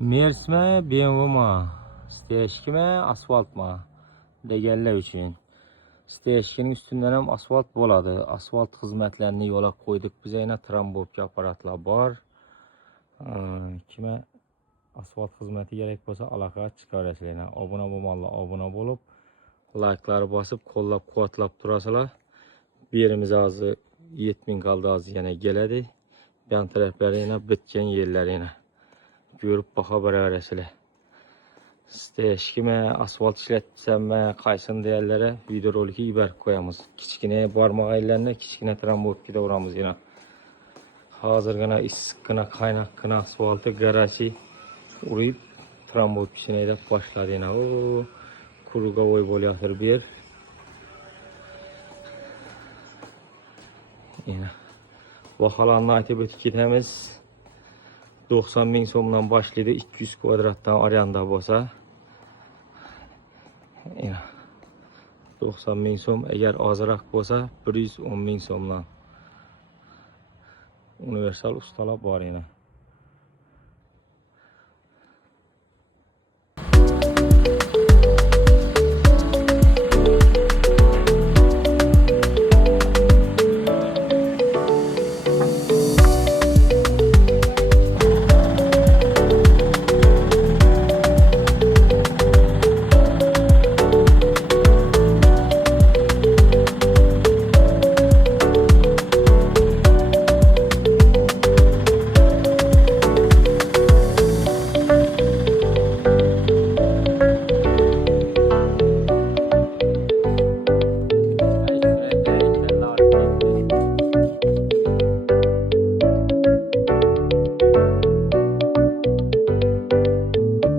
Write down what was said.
Mers mi, BMW mi? Steşki mi, asfalt mı? Degenler üçün. Steşkinin üstünden hem asfalt boladı. Asfalt hizmetlerini yola koyduk. Bize yine trambopki aparatlar var. Kime asfalt hizmeti gerek olsa alaka çıkarasılar. Abone olmalı, abone olup like'ları basıp kollab kuatlab durasılar. Bir yerimiz azı 7000 kaldı azı yine geledi. Yan tarafları yine bitken yerleri yine. Görüp baka beraberesiyle. Steşkime asfalt işletsem kaysın değerlere videoroliki iber koyamız. Kiçkine parmak aylarına kiçkine trambopkide uğramız yine. Hazır gına iskına kaynak gına asfaltı garajı uruyup trambopkisine de başladı yine. O kuruga oy bol yatır bir. Yine. Vakalanla aytib ötüp gitemiz. 90 bin somdan başladı 200 kvadrattan arayanda bolsa. 90 bin som eğer azıraq bolsa 110 bin somdan universal ustalar var yine.